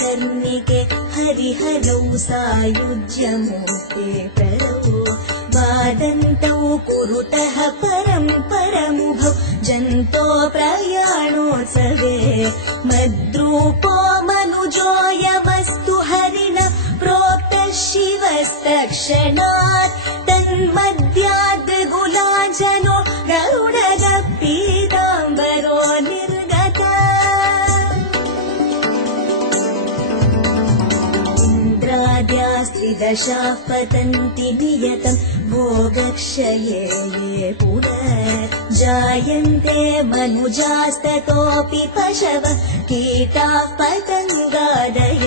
मणिकर्णिके हरिहरौ सायुज्यमूर्ते प्रदौ वादन्तौ कुरुतः परं परमुभौ जन्तो प्रयाणोत्सवे मद्रूपो मनुजोऽयमस्तु हरिण प्रोक्तः शिवस्तक्षणात् तन्मद्याद्गुलाजनो गरुडगः पीताम्बरो निर्गतः इन्द्राद्यास्त्रिदशाः पतन्ति नियतं भोगक्षये ये पुनर्जायन्ते मनुजास्ततोऽपि पशवः कीटाः पतङ्गादय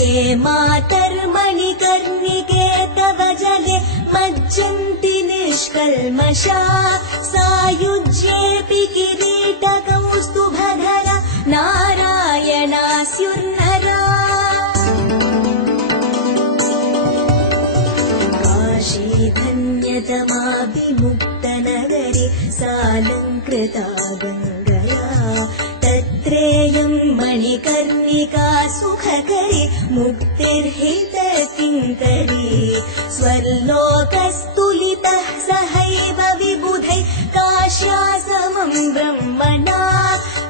ये मातर्मणिकर्णिके तव जले मज्जन्ति निष्कल्मषा सायुज्येऽपि किरीटकौस्तुभधरा नारायणास्युर्नरा काशीधन्यतमा विमुक्तनगरी सालङ्कृता गङ्गया तत्रेयं मणिकर्णिका सुखकरी मुक्तिर्हितकिङ्करी स्वर्लोकस्तुलितः सहैव विबुधै काश्या समं ब्रह्मणा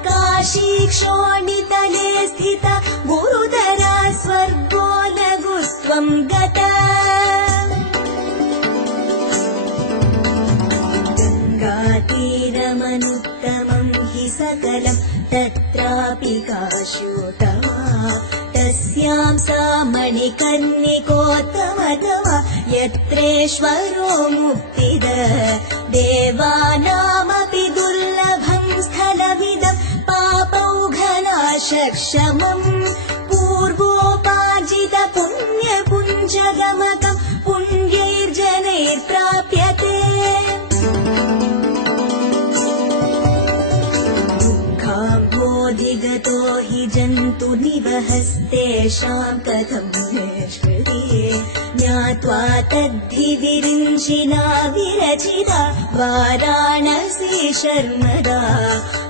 काशीक्षोणितले स्थिता गुरुतरा स्वर्गो लघुत्वं गता गङ्गातीरमनुत्तमं हि सकलं तत्रापि काश्योत्तमा तस्यां सा मणिकर्णिकोत्तमतमा यत्रेश्वरो मुक्तिद देवानामपि दुर्लभं स्थलमिदं पापौघनाशक्षमं पूर्वोपार्जितपुण्यपुञ्जगमकं पुण्यैर्जनैर्प्राप्यते दुःखाम्भोधिगतो हि जन्तु निवहस्तेषां कथं निष्कृति ज्ञात्वा तद्धि विरिञ्चिना विरचिता वाराणसी शर्मदा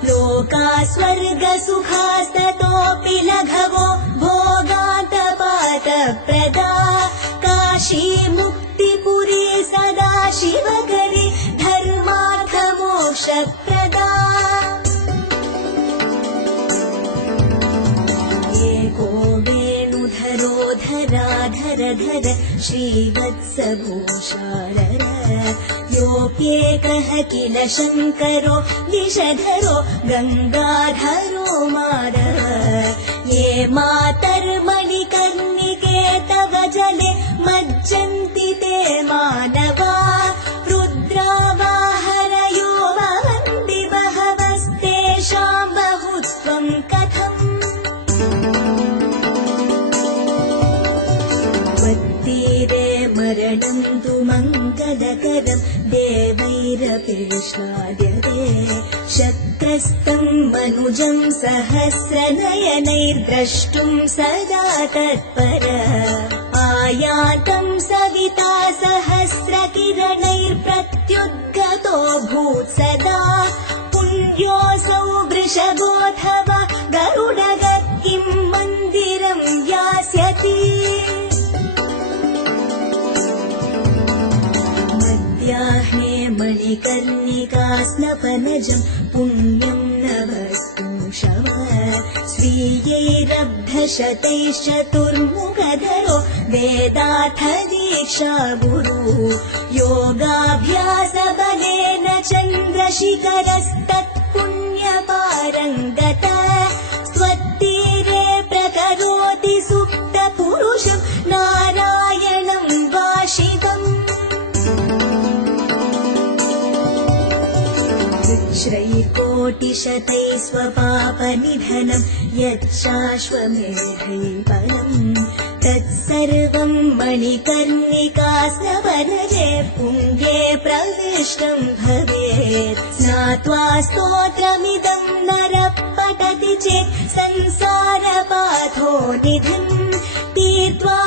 लोका स्वर्गसुखास्ततोऽपि लघवो भोगातपातप्रदा काशी मुक्तिपुरी सदा शिवकरी धर्मार्थमोक्षप्रदा एको वेणुधरो धराधरधर श्रीवत्सभूषारर योऽप्येकः किल शङ्करो विषधरो गङ्गाधरो माधव ये मातर्मणिकर्णिके तव जले मज्जन्ति ते मानवा रुद्रावाहरयो भवन्ति बहवस्तेषां बहुत्वं कथम् त्वत्तीरे मरणं तु मङ्गलकरं देवैरपेष्लाद्यते शक्रस्तं मनुजं सहस्रनयनैर्द्रष्टुं सदा तत्पर आयातं सविता सहस्रकिरणैर्प्रत्युद्गतो भूत् सदा पुण्योऽसौ वृषभोऽथवा गरुडगः किं मन्दिरं यास्यति मध्याह्ने मणिकर्णिका स्नपनजं पुण्यं नवस्तुं शव स्वीयैरब्धशतैश्चतुर्मुखधरो वेदाथ दीक्षा गुरु योगाभ्यासबलेन चन्द्रशिखरस्तत्पुण्यपारङ्गत स्वत्तीरे प्रकरोति सुप्तपुरुषं नारायणं वाशितम् श्रैकोटिशतैः स्वपापनिधनं यच्छाश्वमेधै परम् तत्सर्वं मणिकर्णिका स्नपनजे पुण्ये प्रविष्टं भवेत् स्नात्वा स्तोत्रमिदं नरः पठति चेत् संसारपाथो निधिं तीर्त्वा